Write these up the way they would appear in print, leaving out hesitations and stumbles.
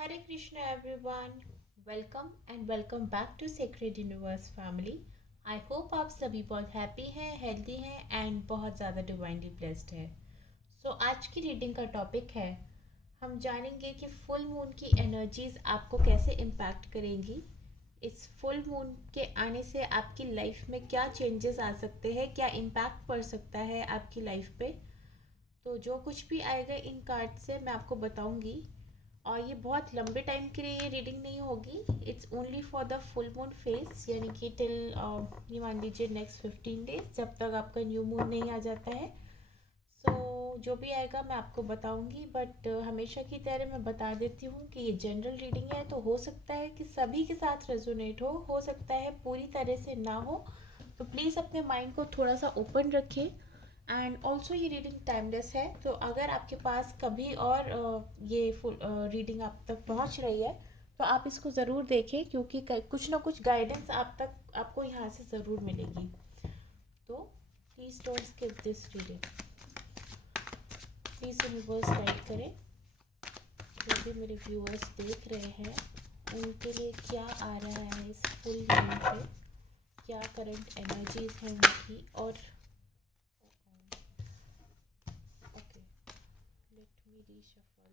Hare Krishna everyone. Welcome back to Sacred Universe family. I hope आप सभी बहुत happy हैं, हेल्दी हैं एंड बहुत ज़्यादा डिवाइनली ब्लेस्ड है। आज की रीडिंग का टॉपिक है, हम जानेंगे कि फुल मून की एनर्जीज आपको कैसे इम्पैक्ट करेंगी। इस फुल मून के आने से आपकी लाइफ में क्या चेंजेस आ सकते हैं, क्या इम्पैक्ट पड़ सकता है आपकी लाइफ पे। तो जो कुछ भी आएगा इन कार्ड से मैं आपको बताऊंगी। और ये बहुत लंबे टाइम के लिए ये रीडिंग नहीं होगी। It's only for the full moon phase, यानी कि टिल ये मान लीजिए नेक्स्ट 15 डेज, जब तक आपका न्यू मून नहीं आ जाता है। जो भी आएगा मैं आपको बताऊंगी, बट हमेशा की तरह मैं बता देती हूँ कि ये जनरल रीडिंग है, तो हो सकता है कि सभी के साथ रेजोनेट हो सकता है पूरी तरह से ना हो। तो प्लीज़ अपने माइंड को थोड़ा सा ओपन रखें। एंड ऑल्सो ये रीडिंग टाइमलेस है, तो अगर आपके पास कभी और ये फुल रीडिंग आप तक पहुंच रही है तो आप इसको ज़रूर देखें, क्योंकि कुछ ना कुछ गाइडेंस आप तक आपको यहाँ से ज़रूर मिलेगी। तो please don't skip this reading. Please universe guide करें। जो भी मेरे व्यूअर्स देख रहे हैं उनके लिए क्या आ रहा है इस फुल मून पे, क्या करंट एनर्जीज हैं उनकी। और ओके, लेट मी रीशफल।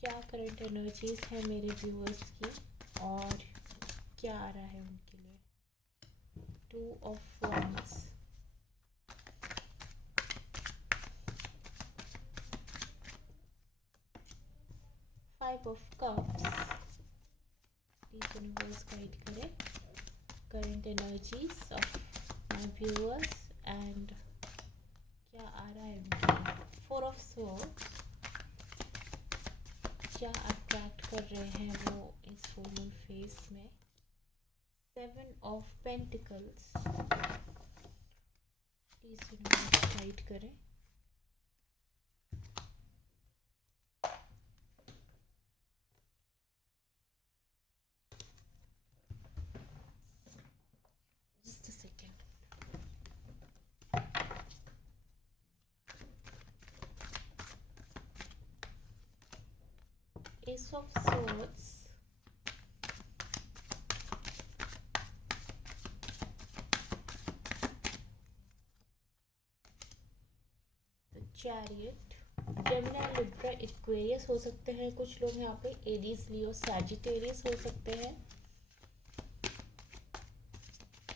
क्या करंट एनर्जीज है मेरे व्यूअर्स की और क्या आ रहा है उनके लिए। 2 of wands, 5 of cups। Please universe guide करें current energies of my viewers and क्या आ रहा है उनके लिए। 4 of swords, क्या अट्रैक्ट कर रहे हैं वो इस फुल मून फेज में। 7 of pentacles, please universe guide करें। Just a second. Ace of swords, chariot. Gemini, Libra, Aquarius हो सकते हैं कुछ लोग यहाँ पे। एरीज, लियो, सैजिटेरियस हो सकते हैं।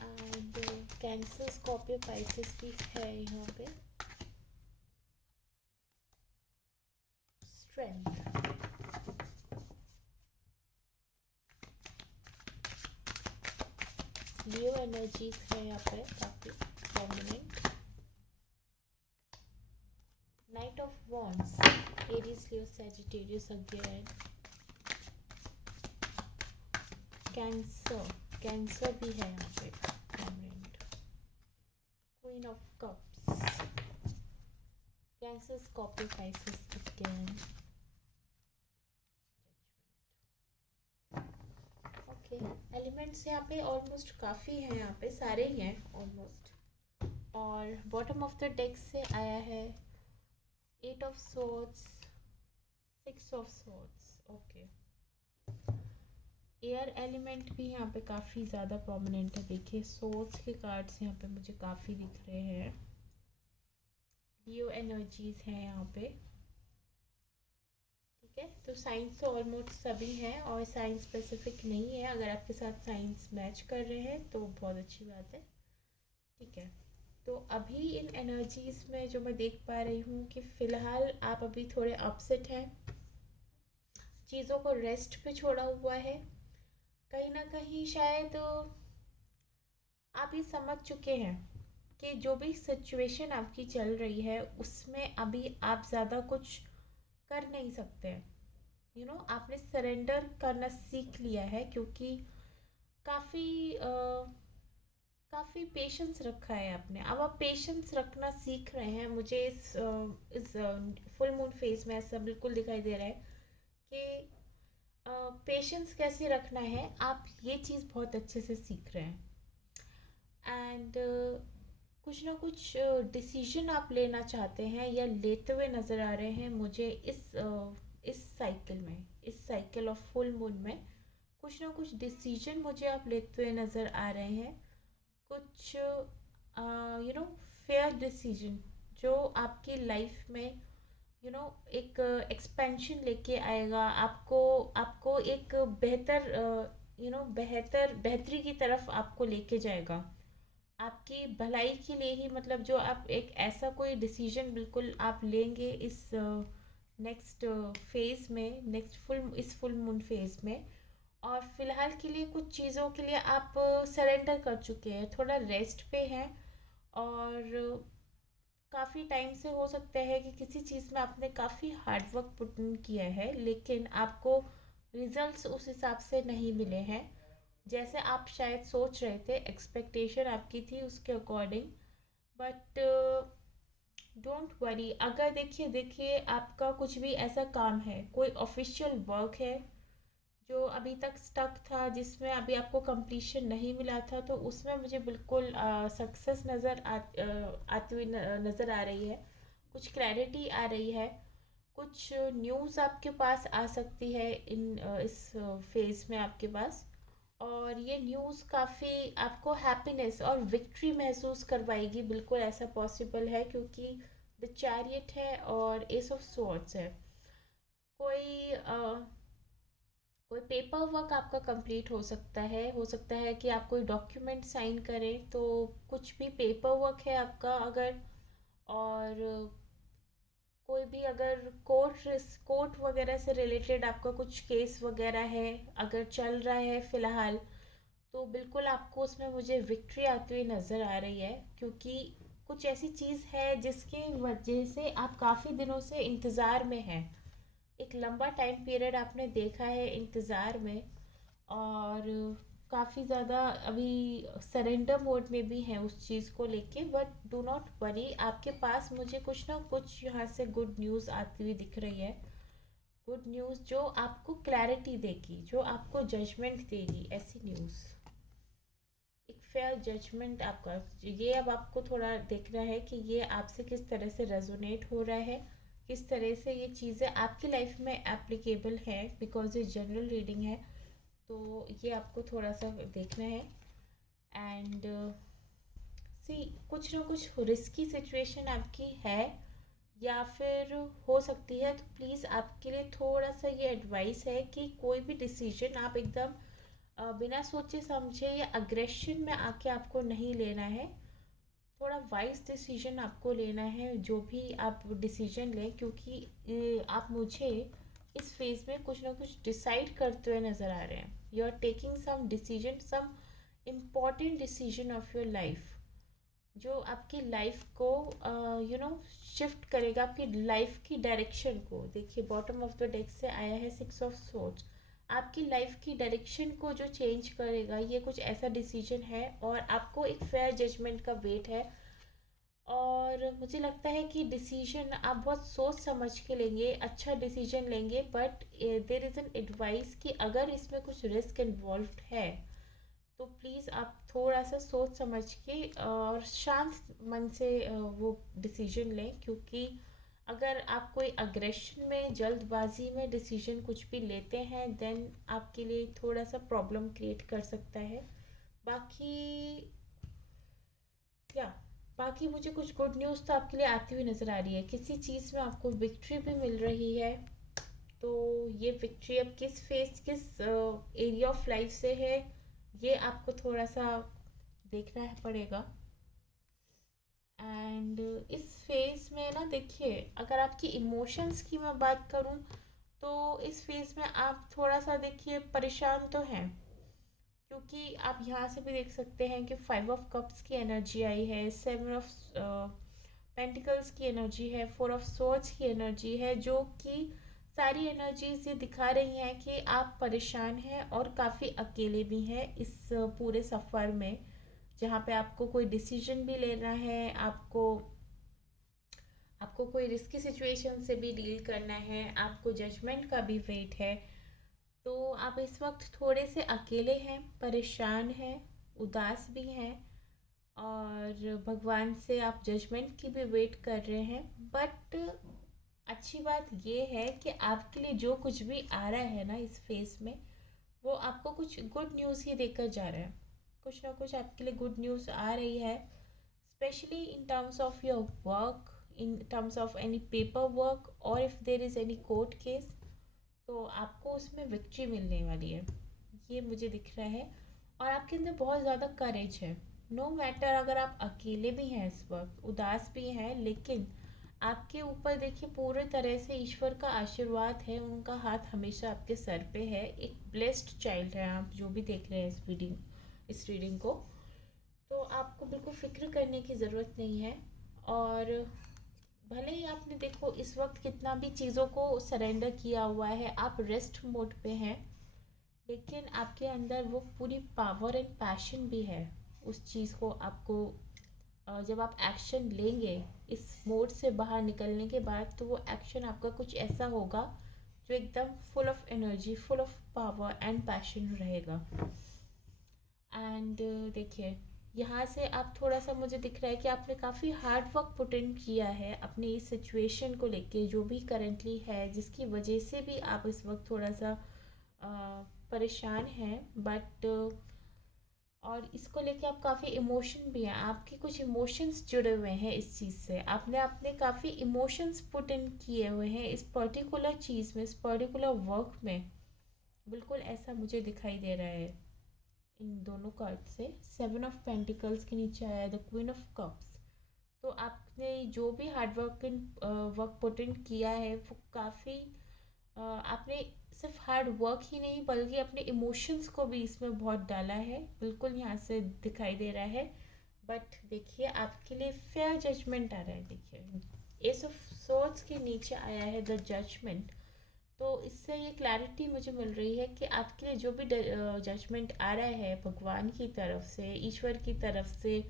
एंड कैंसर, स्कॉर्पियो, पाइसेस भी है यहाँ पे। स्ट्रेंथ, लियो एनर्जीज है यहाँ पे काफी prominent. Night of wands, Aries, Leo, Sagittarius again. Cancer, cancer भी है यहाँ पे prominent. Queen of cups, cancer, Scorpio, Pisces again. Okay, elements यहाँ पे ऑलमोस्ट काफ़ी हैं, यहाँ पे सारे ही हैं ऑलमोस्ट। और बॉटम ऑफ द डेक से आया है 8 of swords, 6 of swords। Okay, air element भी यहाँ पे काफ़ी ज़्यादा प्रोमिनेंट है। देखिए सोर्ड्स के कार्ड्स यहाँ पे मुझे काफ़ी दिख रहे हैं। लियो एनर्जीज हैं यहाँ पे। ठीक है, तो साइंस तो ऑलमोस्ट सभी हैं और साइंस स्पेसिफिक नहीं है। अगर आपके साथ साइंस मैच कर रहे हैं तो बहुत अच्छी बात है। ठीक है, तो अभी इन एनर्जीज में जो मैं देख पा रही हूँ कि फ़िलहाल आप अभी थोड़े अपसेट हैं, चीज़ों को रेस्ट पे छोड़ा हुआ है। कहीं ना कहीं शायद आप ये समझ चुके हैं कि जो भी सिचुएशन आपकी चल रही है उसमें अभी आप ज़्यादा कुछ कर नहीं सकते हैं। आपने सरेंडर करना सीख लिया है, क्योंकि काफ़ी काफ़ी पेशेंस रखा है आपने। अब आप पेशेंस रखना सीख रहे हैं। मुझे इस फुल मून फेज में ऐसा बिल्कुल दिखाई दे रहा है कि पेशेंस कैसे रखना है, आप ये चीज़ बहुत अच्छे से सीख रहे हैं। एंड कुछ ना कुछ डिसीजन आप लेना चाहते हैं या लेते हुए नज़र आ रहे हैं मुझे इस साइकिल में, इस साइकिल ऑफ फुल मून में कुछ ना कुछ डिसीजन मुझे आप लेते हुए नज़र आ रहे हैं। कुछ फेयर डिसीजन जो आपकी लाइफ में एक एक्सपेंशन लेके आएगा, आपको आपको एक बेहतर बेहतर बेहतरी की तरफ आपको लेके जाएगा, आपकी भलाई के लिए ही। मतलब जो आप एक ऐसा कोई डिसीजन बिल्कुल आप लेंगे इस नेक्स्ट फेज में, नेक्स्ट फुल इस फुल मून फेज में। और फिलहाल के लिए कुछ चीज़ों के लिए आप सरेंडर कर चुके हैं, थोड़ा रेस्ट पे हैं। और काफ़ी टाइम से हो सकता है कि किसी चीज़ में आपने काफ़ी हार्ड वर्क पुट इन किया है, लेकिन आपको रिजल्ट्स उस हिसाब से नहीं मिले हैं जैसे आप शायद सोच रहे थे, एक्सपेक्टेशन आपकी थी उसके अकॉर्डिंग। बट डोंट वरी, अगर देखिए देखिए आपका कुछ भी ऐसा काम है, कोई ऑफिशियल वर्क है जो अभी तक स्टक था, जिसमें अभी आपको कंप्लीशन नहीं मिला था, तो उसमें मुझे बिल्कुल सक्सेस आती हुई नज़र आ रही है। कुछ क्लैरिटी आ रही है, कुछ न्यूज़ आपके पास आ सकती है इस फेज़ में आपके पास। और ये न्यूज़ काफ़ी आपको हैप्पीनेस और विक्ट्री महसूस करवाएगी, बिल्कुल ऐसा पॉसिबल है, क्योंकि द चैरियट है और एस ऑफ स्वॉर्ड्स है। कोई कोई पेपर वर्क आपका कंप्लीट हो सकता है, हो सकता है कि आप कोई डॉक्यूमेंट साइन करें, तो कुछ भी पेपर वर्क है आपका अगर। और कोई भी अगर कोर्ट वगैरह से रिलेटेड आपका कुछ केस वगैरह है अगर चल रहा है फ़िलहाल, तो बिल्कुल आपको उसमें मुझे विक्ट्री आती हुई नज़र आ रही है, क्योंकि कुछ ऐसी चीज़ है जिसकी वजह से आप काफ़ी दिनों से इंतज़ार में हैं। एक लंबा टाइम पीरियड आपने देखा है इंतज़ार में, और काफ़ी ज़्यादा अभी सरेंडर मोड में भी हैं उस चीज़ को लेके। बट डू नॉट वरी, आपके पास मुझे कुछ ना कुछ यहाँ से गुड न्यूज़ आती हुई दिख रही है। गुड न्यूज़ जो आपको क्लैरिटी देगी, जो आपको जजमेंट देगी, ऐसी न्यूज़, एक फेयर जजमेंट आपका। ये अब आपको थोड़ा देखना है कि ये आपसे किस तरह से रेजोनेट हो रहा है, किस तरह से ये चीज़ें आपकी लाइफ में एप्लीकेबल है, बिकॉज ये जनरल रीडिंग है। तो ये आपको थोड़ा सा देखना है। एंड सी, कुछ ना कुछ रिस्की सिचुएशन आपकी है या फिर हो सकती है, तो प्लीज़ आपके लिए थोड़ा सा ये एडवाइस है कि कोई भी डिसीजन आप एकदम बिना सोचे समझे या अग्रेशन में आके आपको नहीं लेना है। थोड़ा वाइज डिसीजन आपको लेना है जो भी आप डिसीजन लें, क्योंकि आप मुझे इस फेज में कुछ ना कुछ डिसाइड करते हुए नज़र आ रहे हैं। You are taking some decision, some important decision of your life, जो आपकी लाइफ को शिफ्ट करेगा, आपकी लाइफ की डायरेक्शन को। देखिए बॉटम ऑफ द डेक से आया है सिक्स ऑफ सोर्ड्स, आपकी लाइफ की डायरेक्शन को जो चेंज करेगा, ये कुछ ऐसा डिसीजन है और आपको एक फेयर जजमेंट का वेट है। और मुझे लगता है कि डिसीजन आप बहुत सोच समझ के लेंगे, अच्छा डिसीजन लेंगे। But there is an advice कि अगर इसमें कुछ रिस्क इन्वॉल्व है, तो प्लीज़ आप थोड़ा सा सोच समझ के और शांत मन से वो डिसीजन लें, क्योंकि अगर आप कोई अग्रेशन में, जल्दबाजी में डिसीजन कुछ भी लेते हैं, देन आपके लिए थोड़ा सा प्रॉब्लम क्रिएट कर सकता है। बाकी क्या, बाकी मुझे कुछ गुड न्यूज़ तो आपके लिए आती हुई नज़र आ रही है, किसी चीज़ में आपको विक्ट्री भी मिल रही है। तो ये विक्ट्री अब किस फेस, किस एरिया ऑफ लाइफ से है, ये आपको थोड़ा सा देखना है पड़ेगा। एंड इस फेज में ना, देखिए अगर आपकी इमोशंस की मैं बात करूं, तो इस फेज में आप थोड़ा सा देखिए परेशान तो हैं, क्योंकि आप यहाँ से भी देख सकते हैं कि फाइव ऑफ कप्स की एनर्जी आई है, सेवन ऑफ पेंटिकल्स की एनर्जी है, फोर ऑफ सोर्ड्स की एनर्जी है, जो कि सारी एनर्जीज ये दिखा रही हैं कि आप परेशान हैं और काफ़ी अकेले भी हैं इस पूरे सफ़र में, जहाँ पे आपको कोई डिसीजन भी लेना है, आपको आपको कोई रिस्की सिचुएशन से भी डील करना है, आपको जजमेंट का भी वेट है। तो आप इस वक्त थोड़े से अकेले हैं, परेशान हैं, उदास भी हैं। और भगवान से आप जजमेंट की भी वेट कर रहे हैं। बट अच्छी बात ये है कि आपके लिए जो कुछ भी आ रहा है ना इस फेस में, वो आपको कुछ गुड न्यूज़ ही देकर जा रहा है। कुछ ना कुछ आपके लिए गुड न्यूज़ आ रही है, specially in terms of your work, in terms of any paperwork, और if there is any court case, तो आपको उसमें विक्ट्री मिलने वाली है, ये मुझे दिख रहा है। और आपके अंदर बहुत ज़्यादा करेज है। नो मैटर अगर आप अकेले भी हैं इस वक्त, उदास भी हैं, लेकिन आपके ऊपर देखिए पूरे तरह से ईश्वर का आशीर्वाद है, उनका हाथ हमेशा आपके सर पे है। एक ब्लेस्ड चाइल्ड है आप, जो भी देख रहे हैं इस रीडिंग को। तो आपको बिल्कुल फिक्र करने की ज़रूरत नहीं है। और भले ही आपने देखो इस वक्त कितना भी चीज़ों को सरेंडर किया हुआ है, आप रेस्ट मोड पे हैं, लेकिन आपके अंदर वो पूरी पावर एंड पैशन भी है उस चीज़ को आपको जब आप एक्शन लेंगे इस मोड से बाहर निकलने के बाद, तो वो एक्शन आपका कुछ ऐसा होगा जो एकदम full of energy, full of power and passion रहेगा। एंड देखिए, यहाँ से आप थोड़ा सा, मुझे दिख रहा है कि आपने काफ़ी हार्ड वर्क पुट इन किया है अपनी इस सिचुएशन को लेके जो भी करेंटली है, जिसकी वजह से भी आप इस वक्त थोड़ा सा परेशान हैं। बट और इसको लेके आप काफ़ी इमोशन भी हैं, आपके कुछ इमोशंस जुड़े हुए हैं इस चीज़ से, आपने अपने काफ़ी इमोशंस पुट इन किए हुए हैं इस पर्टिकुलर चीज़ में, इस पर्टिकुलर वर्क में। बिल्कुल ऐसा मुझे दिखाई दे रहा है इन दोनों कार्ड से। सेवन ऑफ पेंटिकल्स के नीचे आया द क्वीन ऑफ कप्स। तो आपने जो भी हार्ड वर्क पुट इन किया है वो काफ़ी, आपने सिर्फ हार्ड वर्क ही नहीं बल्कि अपने इमोशंस को भी इसमें बहुत डाला है, बिल्कुल यहाँ से दिखाई दे रहा है। बट देखिए, आपके लिए फेयर जजमेंट आ रहा है। देखिए, एस ऑफ सोर्ड्स के नीचे आया है द जजमेंट। तो इससे ये क्लैरिटी मुझे मिल रही है कि आपके लिए जो भी जजमेंट आ रहा है भगवान की तरफ से, ईश्वर की तरफ से,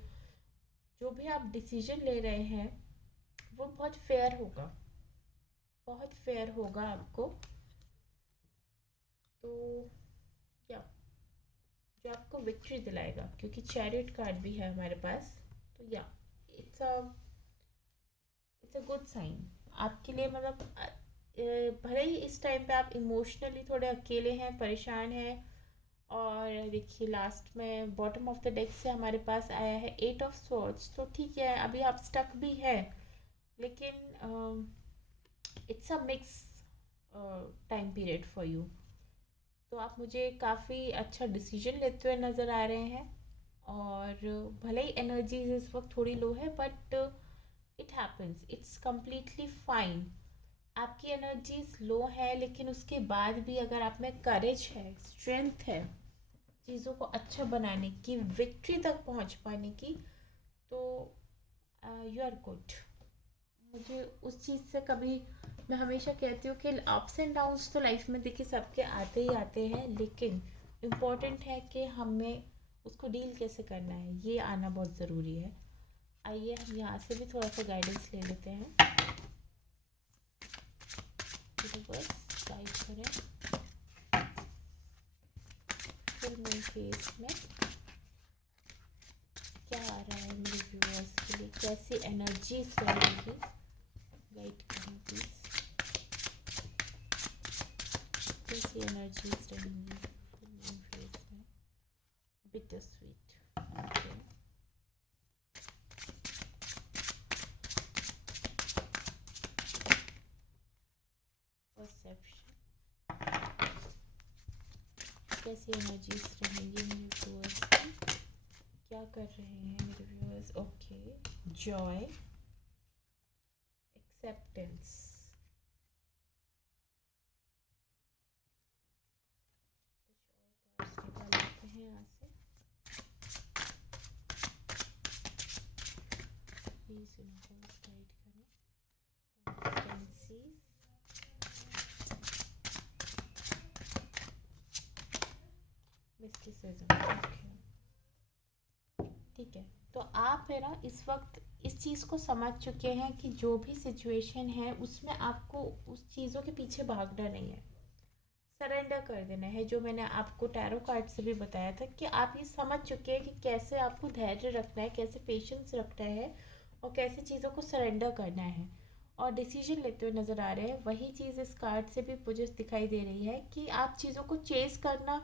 जो भी आप डिसीजन ले रहे हैं वो बहुत फेयर होगा, बहुत फेयर होगा आपको। तो या जो आपको विक्ट्री दिलाएगा, क्योंकि चैरियट कार्ड भी है हमारे पास। तो या it's a it's a good sign आपके लिए। मतलब भले ही इस टाइम पे आप इमोशनली थोड़े अकेले हैं, परेशान हैं। और देखिए, लास्ट में बॉटम ऑफ द डेक से हमारे पास आया है एट ऑफ स्वॉर्ड्स। तो ठीक है, अभी आप स्टक भी है, लेकिन it's a mix time period for you. तो आप मुझे काफ़ी अच्छा डिसीजन लेते हुए नज़र आ रहे हैं। और भले ही एनर्जीज इस वक्त थोड़ी लो है, but it happens, it's completely fine. आपकी एनर्जीज लो है, लेकिन उसके बाद भी अगर आप में करेज है, स्ट्रेंथ है चीज़ों को अच्छा बनाने की, विक्ट्री तक पहुंच पाने की, तो यू आर गुड। मुझे उस चीज़ से कभी, मैं हमेशा कहती हूँ कि अप्स एंड डाउन्स तो लाइफ में देखिए सबके आते ही आते हैं, लेकिन इम्पॉर्टेंट है कि हमें उसको डील कैसे करना है, ये आना बहुत ज़रूरी है। आइए हम यहाँ से भी थोड़ा सा गाइडेंस ले लेते हैं। यूनिवर्स गाइड करें फुल मून फेस में क्या आ रहा है मेरे व्यूअर्स के लिए, कैसी एनर्जीज रहेंगी, गाइड करें प्लीज़। कैसी एनर्जीज रहेंगी फुल मून फेज में। Bitter sweet, okay. परसेप्शन, कैसी एनर्जीज रहेंगी मेरे व्यूअर्स की, क्या कर रहे हैं मेरे व्यूअर्स। Okay, Joy, acceptance. कुछ और कार्ड्स निकाल लेते हैं यहाँ से। प्लीज यूनिवर्स गाइड करें। टेंसीज, मिस्टिसिज्म, ओके। ठीक है, तो आप है ना इस वक्त इस चीज़ को समझ चुके हैं कि जो भी सिचुएशन है उसमें आपको उस चीज़ों के पीछे भागना नहीं है। सरेंडर कर देना है। जो मैंने आपको टैरो कार्ड से भी बताया था कि आप ये समझ चुके हैं कि कैसे आपको धैर्य रखना है, कैसे पेशेंस रखना है और कैसे चीज़ों को सरेंडर करना है और डिसीजन लेते हुए नज़र आ रहे हैं। वही चीज़ इस कार्ड से भी मुझे दिखाई दे रही है कि आप चीज़ों को चेस करना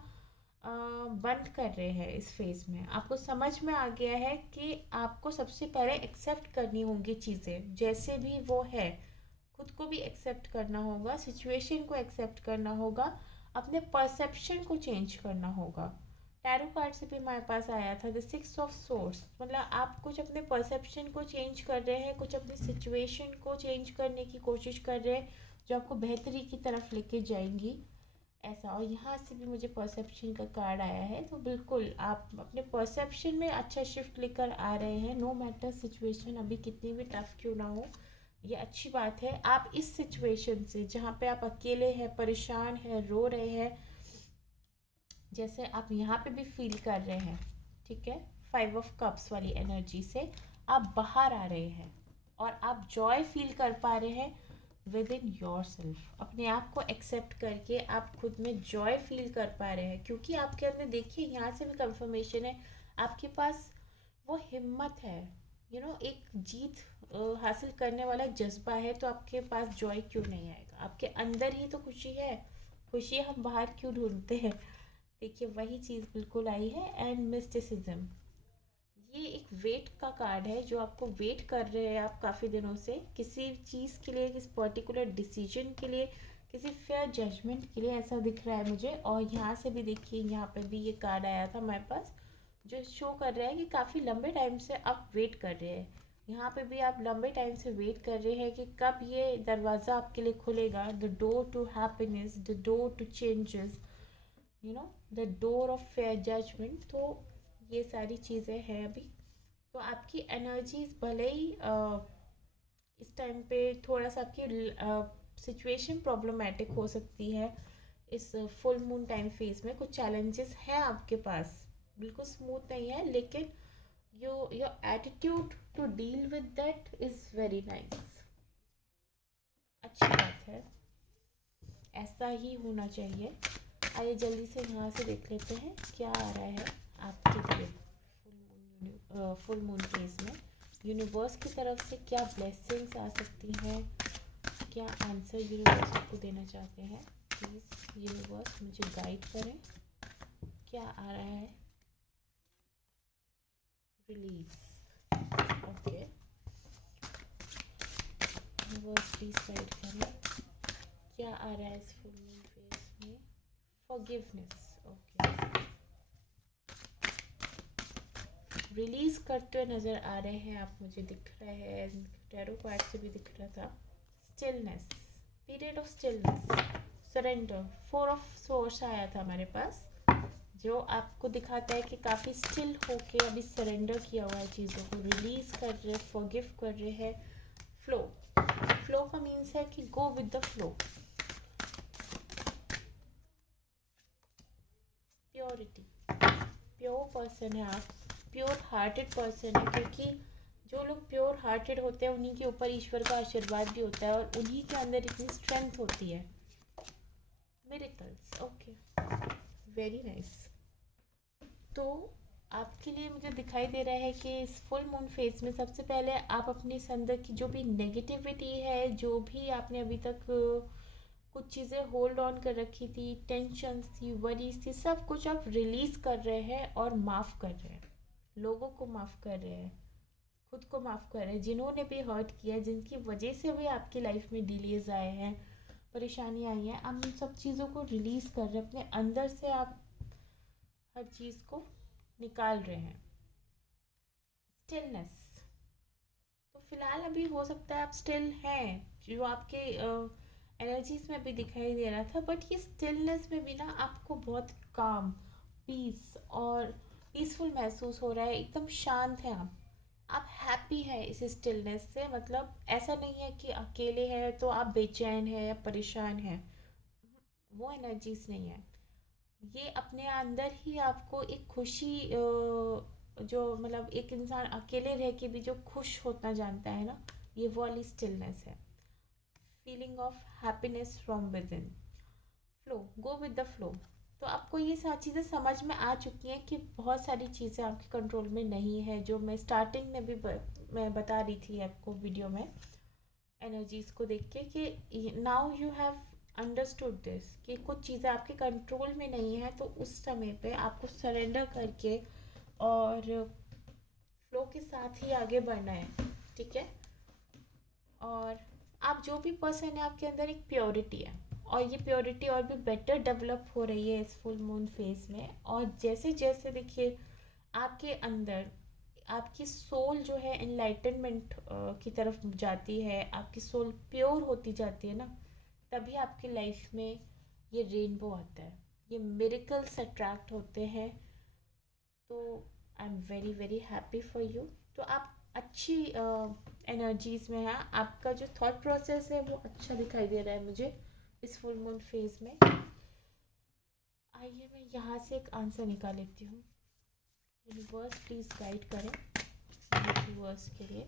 बंद कर रहे हैं। इस फेज़ में आपको समझ में आ गया है कि आपको सबसे पहले एक्सेप्ट करनी होंगी चीज़ें जैसे भी वो है। खुद को भी एक्सेप्ट करना होगा, सिचुएशन को एक्सेप्ट करना होगा, अपने परसेप्शन को चेंज करना होगा। टैरो कार्ड से भी हमारे पास आया था द सिक्स ऑफ सोर्स, मतलब आप कुछ अपने परसेप्शन को चेंज कर रहे हैं, कुछ अपनी सिचुएशन को चेंज करने की कोशिश कर रहे हैं जो आपको बेहतरी की तरफ लेके जाएंगी, ऐसा। और यहाँ से भी मुझे परसेप्शन का कार्ड आया है, तो बिल्कुल आप अपने परसेप्शन में अच्छा शिफ्ट लेकर आ रहे हैं। नो मैटर सिचुएशन अभी कितनी भी टफ क्यों ना हो, ये अच्छी बात है। आप इस सिचुएशन से जहाँ पे आप अकेले हैं, परेशान हैं, रो रहे हैं, जैसे आप यहाँ पे भी फील कर रहे हैं, ठीक है, 5 ऑफ कप्स वाली एनर्जी से आप बाहर आ रहे हैं और आप जॉय फील कर पा रहे हैं विद इन योर सेल्फ। अपने आप को एक्सेप्ट करके आप खुद में जॉय फील कर पा रहे हैं, क्योंकि आपके अंदर देखिए यहाँ से भी कंफर्मेशन है, आपके पास वो हिम्मत है, एक जीत हासिल करने वाला जज्बा है। तो आपके पास जॉय क्यों नहीं आएगा? आपके अंदर ही तो खुशी है, खुशी हम बाहर क्यों ढूंढते हैं? देखिए वही चीज़ बिल्कुल आई है। एंड मिस्टिसिज्म, ये एक वेट का कार्ड है, जो आपको वेट कर रहे हैं आप काफ़ी दिनों से किसी चीज़ के लिए, किसी पर्टिकुलर डिसीजन के लिए, किसी फेयर जजमेंट के लिए, ऐसा दिख रहा है मुझे। और यहाँ से भी देखिए, यहाँ पे भी ये कार्ड आया था हमारे पास जो शो कर रहा है कि काफ़ी लंबे टाइम से आप वेट कर रहे हैं। यहाँ पे भी आप लंबे टाइम से वेट कर रहे हैं कि कब ये दरवाज़ा आपके लिए खुलेगा, the door to happiness, the door to changes, the door of fair judgement. तो ये सारी चीज़ें हैं अभी। तो आपकी एनर्जीज भले ही इस टाइम पे थोड़ा सा आपकी सिचुएशन प्रॉब्लमेटिक हो सकती है। इस फुल मून टाइम फेज में कुछ चैलेंजेस हैं आपके पास, बिल्कुल स्मूथ नहीं है, लेकिन your attitude to deal with that is very nice. अच्छी बात है, ऐसा ही होना चाहिए। आइए जल्दी से यहाँ से देख लेते हैं क्या आ रहा है आपके लिए फुल मून फेज में। यूनिवर्स की तरफ से क्या ब्लेसिंग्स आ सकती हैं, क्या आंसर यूनिवर्स आपको देना चाहते हैं? प्लीज़ यूनिवर्स मुझे गाइड करें, क्या आ रहा है? Release, okay. Universe please guide करें, क्या आ रहा है इस फुल मून फेज में? Forgiveness, okay. रिलीज करते हुए नज़र आ रहे हैं आप, मुझे दिख रहा है, टैरो कार्ड से भी दिख रहा था। Stillness, period of stillness, surrender, 4 of source आया था हमारे पास, जो आपको दिखाता है कि काफ़ी स्टिल होके अभी सरेंडर किया हुआ है, चीज़ों को रिलीज कर रहे हैं, फॉरगिव कर रहे हैं। फ्लो, फ्लो का मीन्स है कि go with the flow. Purity, pure person है आप, प्योर हार्टेड पर्सन है, क्योंकि जो लोग प्योर हार्टेड होते हैं उन्हीं के ऊपर ईश्वर का आशीर्वाद भी होता है और उन्हीं के अंदर इतनी स्ट्रेंथ होती है। Miracles, okay, very nice. तो आपके लिए मुझे दिखाई दे रहा है कि इस फुल मून फेज में सबसे पहले आप अपने इस अंदर की जो भी नेगेटिविटी है, जो भी आपने अभी तक कुछ चीज़ें होल्ड ऑन कर रखी थी, टेंशन्स थी, वरीज थी, सब कुछ आप रिलीज़ कर रहे हैं और माफ़ कर रहे हैं। लोगों को माफ़ कर रहे हैं, खुद को माफ़ कर रहे हैं, जिन्होंने भी हर्ट किया, जिनकी वजह से भी आपकी लाइफ में डिलेज आए हैं, परेशानी आई है, आप उन सब चीज़ों को रिलीज़ कर रहे हैं। अपने अंदर से आप हर चीज़ को निकाल रहे हैं। स्टिलनेस, तो फिलहाल अभी हो सकता है आप स्टिल हैं, जो आपके एनर्जीज में भी दिखाई दे रहा था, बट ये स्टिलनेस में भी ना आपको बहुत काम, पीस और पीसफुल महसूस हो रहा है, एकदम शांत हैं आप हैप्पी हैं इस स्टिलनेस से। मतलब ऐसा नहीं है कि अकेले हैं तो आप बेचैन हैं या परेशान हैं, वो एनर्जीज नहीं है। ये अपने अंदर ही आपको एक खुशी जो मतलब एक इंसान अकेले रह के भी जो खुश होना जानता है ना, ये वो वाली स्टिलनेस है। Feeling of happiness from with in, flow, go with the flow. तो आपको ये सारी चीज़ें समझ में आ चुकी हैं कि बहुत सारी चीज़ें आपके कंट्रोल में नहीं है, जो मैं स्टार्टिंग में भी मैं बता रही थी आपको वीडियो में एनर्जीज को देख के, कि now you have understood this कि कुछ चीज़ें आपके कंट्रोल में नहीं है, तो उस समय पे आपको सरेंडर करके और फ्लो के साथ ही आगे बढ़ना है। ठीक है। और आप जो भी पर्सन है, आपके अंदर एक प्योरिटी है, और ये प्योरिटी और भी बेटर डेवलप हो रही है इस फुल मून फेज में। और जैसे जैसे देखिए आपके अंदर आपकी सोल जो है एनलाइटनमेंट की तरफ जाती है, आपकी सोल प्योर होती जाती है ना, तभी आपकी लाइफ में ये रेनबो आता है, ये मिरेकल्स अट्रैक्ट होते हैं। तो आई am very very happy for you. तो आप अच्छी एनर्जीज में हैं, आपका जो थॉट प्रोसेस है वो अच्छा दिखाई दे रहा है मुझे इस फुल मून फेज में। आइए मैं यहाँ से एक आंसर निकाल लेती हूँ। यूनिवर्स प्लीज़ गाइड करें व्यूअर्स के लिए,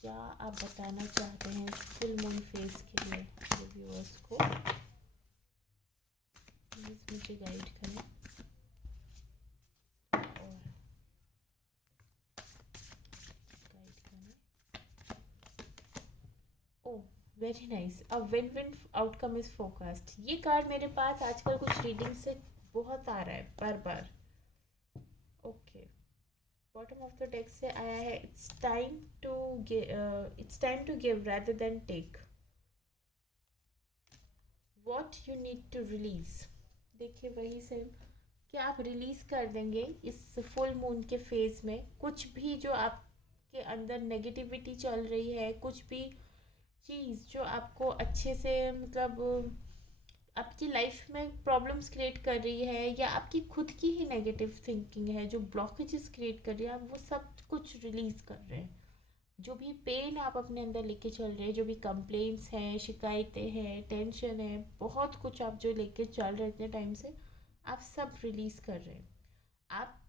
क्या आप बताना चाहते हैं फुल मून फेज के लिए व्यूअर्स को। प्लीज़ मुझे गाइड करें और गाइड करें। Oh, very nice. A win win outcome is focused, ये कार्ड मेरे पास आजकल कुछ रीडिंग से बहुत आ रहा है बार बार। Okay, bottom of the deck से आया है it's time to give rather than take, what you need to release. देखिए वही सेम कि आप रिलीज कर देंगे इस फुल मून के फेज में कुछ भी जो आपके अंदर नेगेटिविटी चल रही है, कुछ भी चीज़ जो आपको अच्छे से मतलब आपकी लाइफ में प्रॉब्लम्स क्रिएट कर रही है, या आपकी खुद की ही नेगेटिव थिंकिंग है जो ब्लॉकेजेस क्रिएट कर रही है, आप वो सब कुछ रिलीज कर रहे हैं। जो भी पेन आप अपने अंदर लेके चल रहे हैं, जो भी कंप्लेंट्स हैं, शिकायतें हैं, टेंशन है, बहुत कुछ आप जो लेके चल रहे इतने टाइम से, आप सब रिलीज कर रहे हैं। आप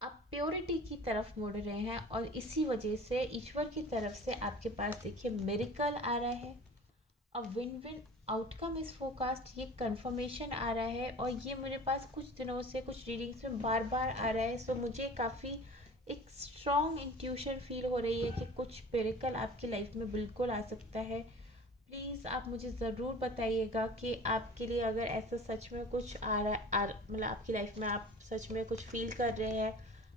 आप प्योरिटी की तरफ मुड़ रहे हैं, और इसी वजह से ईश्वर की तरफ से आपके पास देखिए मिरेकल आ रहा है। अब विन विन आउटकम इस फोरकास्ट, ये कंफर्मेशन आ रहा है, और ये मेरे पास कुछ दिनों से कुछ रीडिंग्स में बार बार आ रहा है। सो मुझे काफ़ी एक स्ट्रॉन्ग इंट्यूशन फील हो रही है कि कुछ मिरेकल आपकी लाइफ में बिल्कुल आ सकता है। प्लीज़ आप मुझे ज़रूर बताइएगा कि आपके लिए अगर ऐसा सच में कुछ आ रहा है, मतलब आपकी लाइफ में आप सच में कुछ फील कर रहे हैं,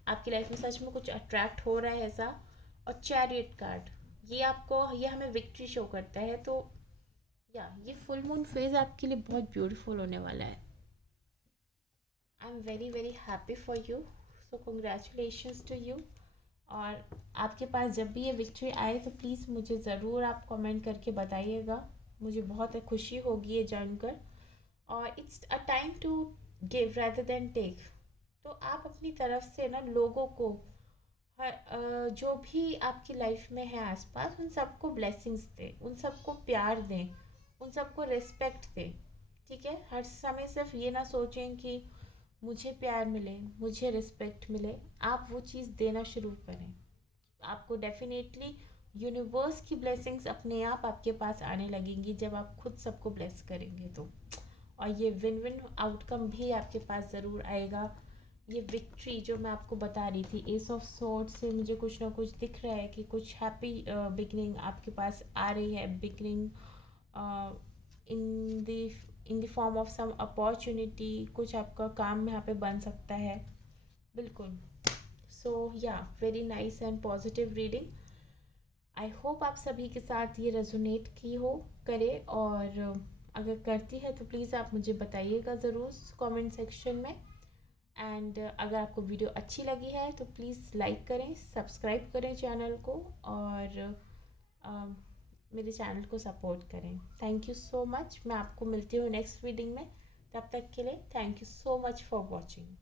आपकी लाइफ में सच में कुछ अट्रैक्ट हो रहा है ऐसा। और चैरियट कार्ड, ये आपको, ये हमें विक्ट्री शो करता है। तो या ये फुल मून फेज आपके लिए बहुत ब्यूटीफुल होने वाला है। I am very very happy for you, so congratulations to you. और आपके पास जब भी ये विक्ट्री आए तो प्लीज़ मुझे ज़रूर आप कमेंट करके बताइएगा, मुझे बहुत खुशी होगी ये जानकर। और it's a time to give rather then take. तो आप अपनी तरफ से ना लोगों को, हर जो भी आपकी लाइफ में है आसपास, उन सबको ब्लेसिंग्स दें, उन सबको प्यार दें, उन सबको रिस्पेक्ट दें। ठीक है, हर समय सिर्फ ये ना सोचें कि मुझे प्यार मिले, मुझे रिस्पेक्ट मिले। आप वो चीज़ देना शुरू करें, आपको डेफिनेटली यूनिवर्स की ब्लेसिंग्स अपने आप आपके पास आने लगेंगी जब आप खुद सबको ब्लेस करेंगे तो। और ये विन विन आउटकम भी आपके पास ज़रूर आएगा। ये विक्ट्री जो मैं आपको बता रही थी, एस ऑफ स्वॉर्ड से मुझे कुछ ना कुछ दिख रहा है कि कुछ हैप्पी बिगनिंग आपके पास आ रही है। Beginning in the in the form of some opportunity, कुछ आपका काम यहाँ पे बन सकता है। बिल्कुल। सो या very nice and positive reading. I hope आप सभी के साथ ये रेजोनेट की हो, करे। और अगर करती है तो प्लीज़ आप मुझे बताइएगा ज़रूर कमेंट सेक्शन में। एंड अगर आपको वीडियो अच्छी लगी है तो प्लीज़ लाइक करें, सब्सक्राइब करें चैनल को, और मेरे चैनल को सपोर्ट करें। Thank you so much. मैं आपको मिलती हूँ नेक्स्ट रीडिंग में। तब तक के लिए thank you so much for watching.